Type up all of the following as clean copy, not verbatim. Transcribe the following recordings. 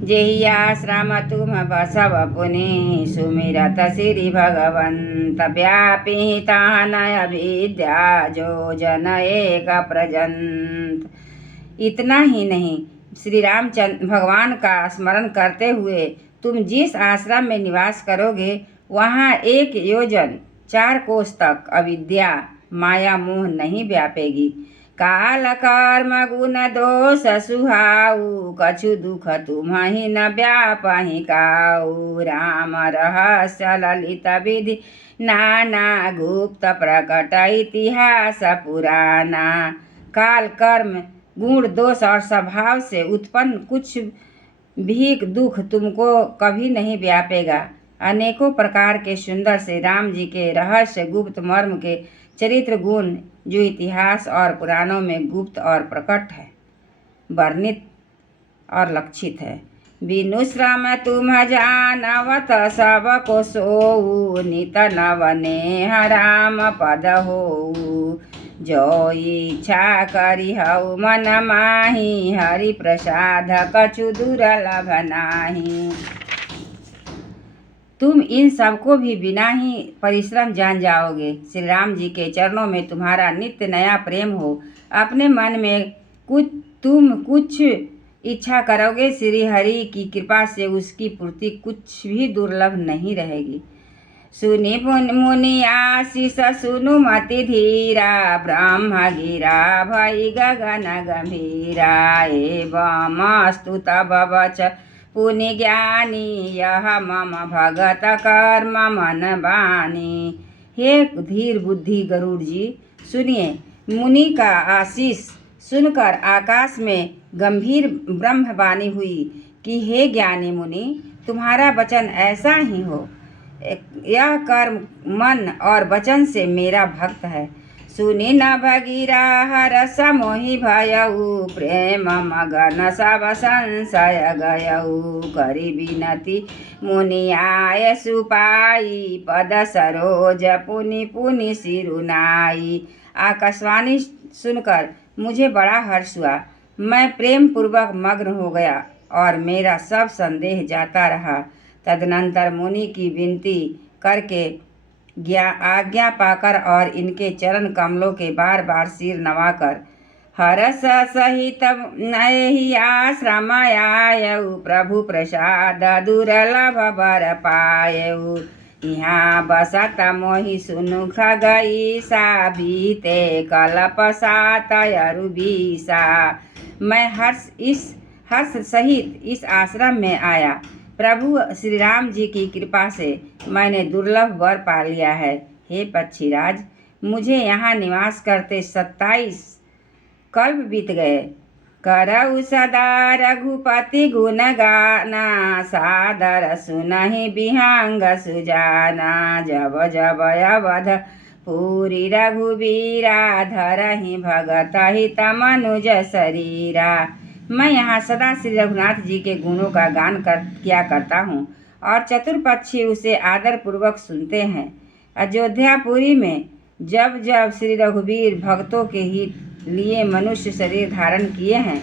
जेहि आश्रम तुम बसव पुनि सुमिरत श्री भगवंत व्यापी तान अविद्या जो जन एक प्रजंत। इतना ही नहीं, श्री रामचंद्र भगवान का स्मरण करते हुए तुम जिस आश्रम में निवास करोगे वहाँ 1 योजन 4 कोस तक अविद्या माया मोह नहीं व्यापेगी। काल कर्म गुण दोष सुहाऊ कछु दुख तुम्हि न व्यापहि काऊ। राम रहस्य ललित विधि नाना गुप्त प्रकट इतिहास पुराना। काल कर्म गुण दोष और स्वभाव से उत्पन्न कुछ भी दुख तुमको कभी नहीं व्यापेगा। अनेकों प्रकार के सुंदर श्री राम जी के रहस्य गुप्त मर्म के चरित्र गुण जो इतिहास और पुराणों में गुप्त और प्रकट है, वर्णित और लक्षित है। बिनु श्रम तुम जानवत सब को सोऊ नित नवने राम पद होऊ। जो इच्छा करी हऊ मन माही हरि प्रसाद कछु दुर्लभ नाही। तुम इन सबको भी बिना ही परिश्रम जान जाओगे। श्री राम जी के चरणों में तुम्हारा नित्य नया प्रेम हो। अपने मन में तुम कुछ इच्छा करोगे, श्री हरि की कृपा से उसकी पूर्ति कुछ भी दुर्लभ नहीं रहेगी। सुनि मुनि आशीष सुनु मति धीरा ब्रह्म गिरा भई गगन गंभीरा। एवं स्तु तब वच पुनि ज्ञानी यह मम भगत कर्म मन बानी। हे धीर बुद्धि गरुड़ जी, सुनिए। मुनि का आशीष सुनकर आकाश में गंभीर ब्रह्मवाणी हुई कि हे ज्ञानी मुनि, तुम्हारा वचन ऐसा ही हो। यह कर्म मन और वचन से मेरा भक्त है। सुनि न भगीरा हरस मोहि भयऊ प्रेम मगन सब संशय गयऊ। करी विनती मुनि आय सुपाई पद सरोज पुनि पुनि सिरुनाई। आकाशवाणी सुनकर मुझे बड़ा हर्ष हुआ। मैं प्रेम पूर्वक मग्न हो गया और मेरा सब संदेह जाता रहा। तदनंतर मुनि की विनती करके आज्ञा पाकर और इनके चरण कमलों के बार बार सिर नवाकर हरस सहित नयहि आश्रम आयऊ। प्रभु प्रसाद दुर्लभ बर पायऊ। यहाँ बसत मोहि सुनु खगई सा बीते कल्प 7 अरु 20। मैं हर्ष सहित इस आश्रम में आया। प्रभु श्री राम जी की कृपा से मैंने दुर्लभ वर पा लिया है। हे पक्षीराज, मुझे यहाँ निवास करते 27 कल्प बीत गए। करऊ सदा रघुपति गुण गाना सादर सुनहि विहंग सुजाना। जब जब अवध पूरी रघुबीरा धरहि भगत हित मनुज शरीरा। मैं यहाँ सदा श्री रघुनाथ जी के गुणों का गान किया करता हूँ और चतुर पक्षी उसे आदर पूर्वक सुनते हैं। अयोध्यापुरी में जब जब श्री रघुवीर भक्तों के हित लिए मनुष्य शरीर धारण किए हैं,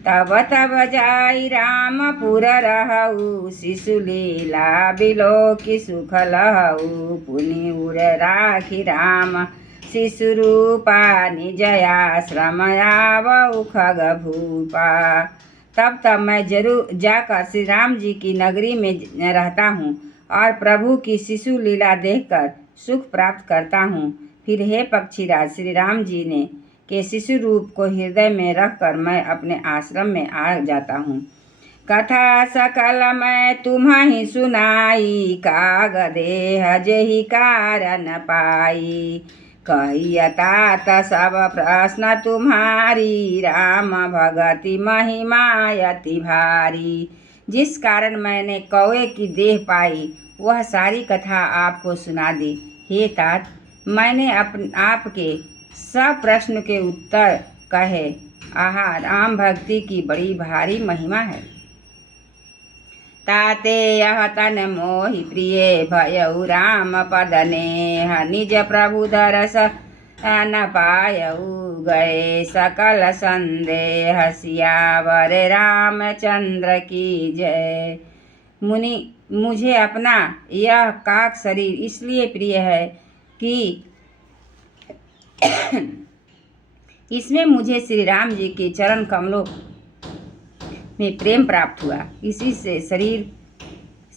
तब तब जाई रामपुर रहऊ। शिशु लीला बिलोकी सुख लहऊ। पुनि उर राखी राम शिशु रूपा निज आश्रम आवऊ खग भूपा। तब मैं जरूर जाकर श्री राम जी की नगरी में रहता हूँ और प्रभु की शिशु लीला देखकर सुख प्राप्त करता हूँ। फिर हे पक्षीराज, श्री राम जी ने के शिशु रूप को हृदय में रखकर मैं अपने आश्रम में आ जाता हूँ। कथा सकल मैं तुम्हें सुनाई काग देह जेहि कारण पाई। कहियतात सब प्रश्न तुम्हारी राम भगति महिमा अति भारी। जिस कारण मैंने कौवे की देह पाई वह सारी कथा आपको सुना दी। हे तात, मैंने आपके सब प्रश्न के उत्तर कहे। आहा, राम भक्ति की बड़ी भारी महिमा है। ताते यह तन मोहि प्रिय भयऊ राम पद नेह। निज प्रभु दरस न पायऊ गए सकल संदेह, सियावर रामचंद्र की जय। मुनि, मुझे अपना यह काक शरीर इसलिए प्रिय है कि इसमें मुझे श्री राम जी के चरण कमलों में प्रेम प्राप्त हुआ। इसी से शरीर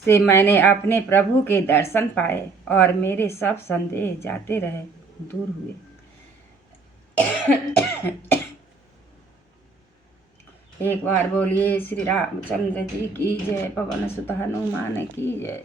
से मैंने अपने प्रभु के दर्शन पाए और मेरे सब संदेह जाते रहे, दूर हुए। एक बार बोलिए श्री रामचंद्र जी की जय, पवन सुत हनुमान की जय।